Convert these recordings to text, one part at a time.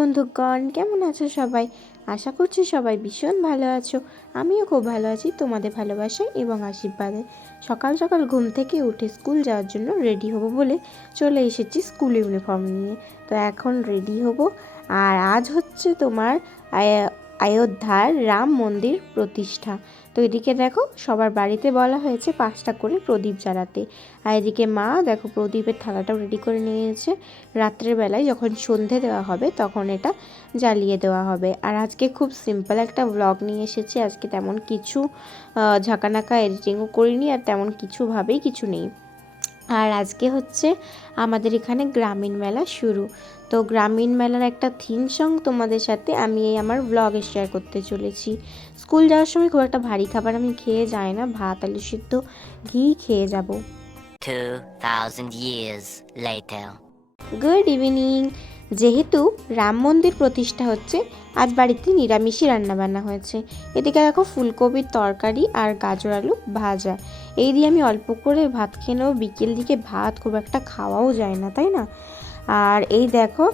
বন্ধুগণ, কেমন আছো সবাই? আশা করছি সবাই ভীষণ ভালো আছো। আমিও খুব ভালো আছি, তোমাদের ভালোবাসায় এবং আশীর্বাদে। সকাল সকাল ঘুম থেকে উঠে স্কুল যাওয়ার জন্য রেডি হব বলে চলে এসেছি স্কুল ইউনিফর্ম নিয়ে। তো এখন রেডি হব। আর আজ হচ্ছে তোমার আয়া- অযোধ্যার রাম মন্দির প্রতিষ্ঠা। তো এদিকে দেখো, সবার বাড়িতে বলা হয়েছে পাঁচটা করে প্রদীপ জ্বালাতে। আর এদিকে মা, দেখো, প্রদীপের থালাটাও রেডি করে নিয়েছে। রাত্রের বেলায় যখন সন্ধে দেওয়া হবে, তখন এটা জ্বালিয়ে দেওয়া হবে। আর আজকে খুব সিম্পল একটা ব্লগ নিয়ে এসেছি। আজকে তেমন কিছু ঝাঁকানাকা এডিটিংও করিনি, আর তেমন কিছুভাবেই কিছু নেই। আর আজকে হচ্ছে আমাদের এখানে গ্রামীণ মেলা শুরু। তো গ্রামীণ মেলার একটা থিম সং তোমাদের সাথে আমি এই আমার ব্লগে শেয়ার করতে চলেছি। স্কুল যাওয়ার সময় খুব একটা ভারী খাবার আমি খেয়ে যাই না ভাত আলু সিদ্ধ ঘি খেয়ে যাব। 2000 years later. গুড ইভিনিং যেহেতু রাম মন্দির প্রতিষ্ঠা হচ্ছে, আজ বাড়িতে নিরামিষই রান্নাবান্না হয়েছে। এদিকে দেখো ফুলকপির তরকারি আর গাজর আলু ভাজা। এই দিয়ে আমি অল্প করে ভাত খেয়ে নেব। বিকেল দিকে ভাত খুব একটা খাওয়াও যায় না, তাই না? আর এই দেখো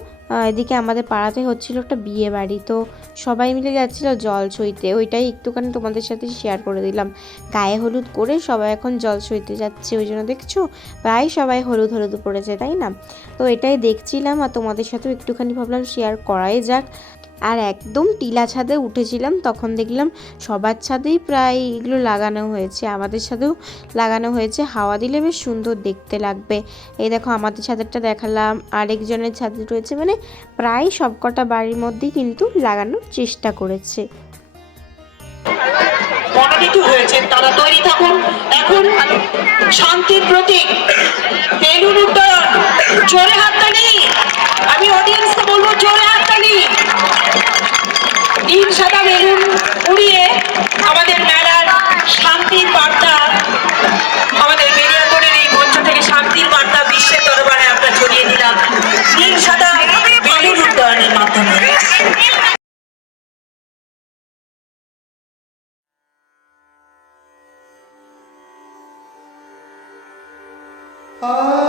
এদিকে আমাদের পাড়াতে হচ্ছিল একটা বিয়ে বাড়ি। তো সবাই মিলে যাচ্ছিল জল সইতে ওইটাই একটুখানি তোমাদের সাথে শেয়ার করে দিলাম। গায়ে হলুদ করে সবাই এখন জল ছইতে যাচ্ছে, ওই জন্য দেখছ? প্রায় সবাই হলুদ হলুদ পড়েছে, তাই না? তো এটাই দেখছিলাম আর তোমাদের সাথেও একটুখানি ভাবলাম শেয়ার করাই যাক। আর একদম টিলা ছাদে উঠেছিলাম, তখন দেখলাম সবার ছাদেই প্রায় এগুলো লাগানো হয়েছে। আমাদের ছাদেও লাগানো হয়েছে। হাওয়া দিলে বেশ সুন্দর দেখতে লাগবে। এই দেখো, আমাদের ছাদেরটা দেখালাম। আরেকজনের ছাদে রয়েছে। মানে প্রায় সবকটা বাড়ির মধ্যেই কিন্তু লাগানোর চেষ্টা করেছে। মনোনীত হয়েছেন তারা। তৈরি থাকুন। এখন শান্তির প্রতীক। বেলুন উড্ডয়ন জোরে হাততালি। আমি অডিয়েন্সকে বলব, জোরে হাততালি। নীল সাদা বেলুন উড়িয়ে আমাদের মেলার Ah.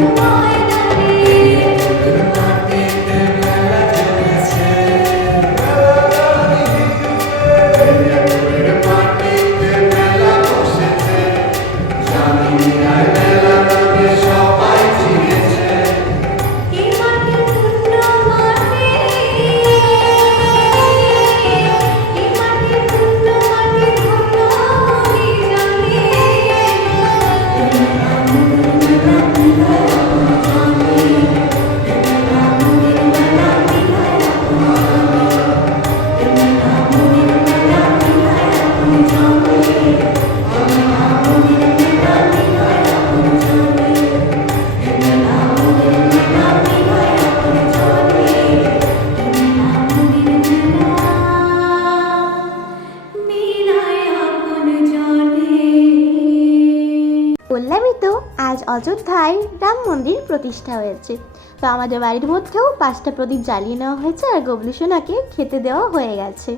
Bye. অযোধ্যায় রাম মন্দির প্রতিষ্ঠা হয়েছে। তো আমাদের বাড়ির মধ্যেও পাঁচটা প্রদীপ জ্বালিয়ে নেওয়া হয়েছে আর গবলু সোনাকে খেতে দেওয়া হয়ে গেছে।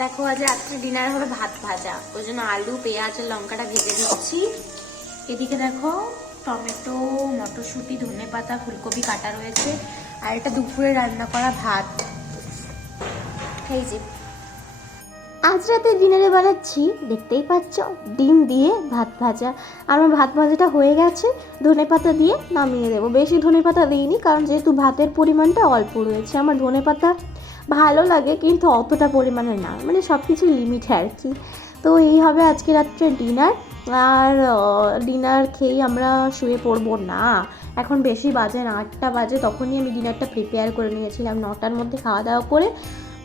দেখো, আজ রাত্রে ডিনার হবে ভাত ভাজা। ওই জন্য আলু, পেঁয়াজ আর লঙ্কাটা ভেজে দিচ্ছি এদিকে দেখো, টমেটো, মটরশুঁটি, ধনে পাতা, ফুলকপি কাটা রয়েছে। আর এটা দুপুরে রান্না করা ভাত। এই যে আজ রাতে ডিনারে বানাচ্ছি, দেখতেই পাচ্ছ, ডিম দিয়ে ভাত ভাজা। আর আমার ভাত ভাজাটা হয়ে গেছে, ধনে পাতা দিয়ে নামিয়ে দেবো। বেশি ধনে পাতা দিইনি, কারণ যেহেতু ভাতের পরিমাণটা অল্প রয়েছে। আমার ধনে পাতা ভালো লাগে, কিন্তু অতটা পরিমাণে না। মানে সব কিছু লিমিটে আর কি। তো এই হবে আজকে রাত্রে ডিনার। আর ডিনার খেয়েই আমরা শুয়ে পড়ব না। এখন বেশি বাজে না, আটটা বাজে, তখনই আমি ডিনারটা প্রিপেয়ার করে নিয়েছিলাম নটার মধ্যে খাওয়া দাওয়া করে।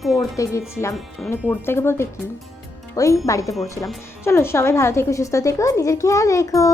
পড়তে গেছিলাম মানে পড়তে গে বলতে কি? ওই বাড়িতে পড়ছিলাম। চলো সবাই ভালো থেকো, সুস্থ থেকো, নিজের খেয়াল রেখো।